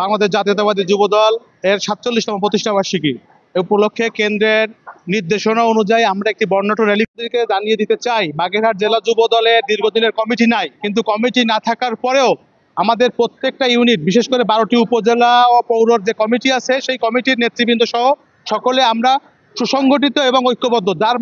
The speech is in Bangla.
বাংলাদেশ জাতীয়তাবাদী যুবদল এর ৪৭তম প্রতিষ্ঠা বার্ষিকী উপলক্ষে কেন্দ্রের নির্দেশনা অনুযায়ী আমরা একটি বর্ণাঢ্য র্যালিকে জানিয়ে দিতে চাই। বাগেরহাট জেলা যুব দলের দীর্ঘদিনের কমিটি নাই, কিন্তু কমিটি না থাকার পরেও আমাদের প্রত্যেকটা ইউনিট, বিশেষ করে ১২টি উপজেলা ও পৌরর যে কমিটি আছে, সেই কমিটির নেতৃবৃন্দ সহ সকলে আমরা সুসংগঠিত এবং ঐক্যবদ্ধ, যার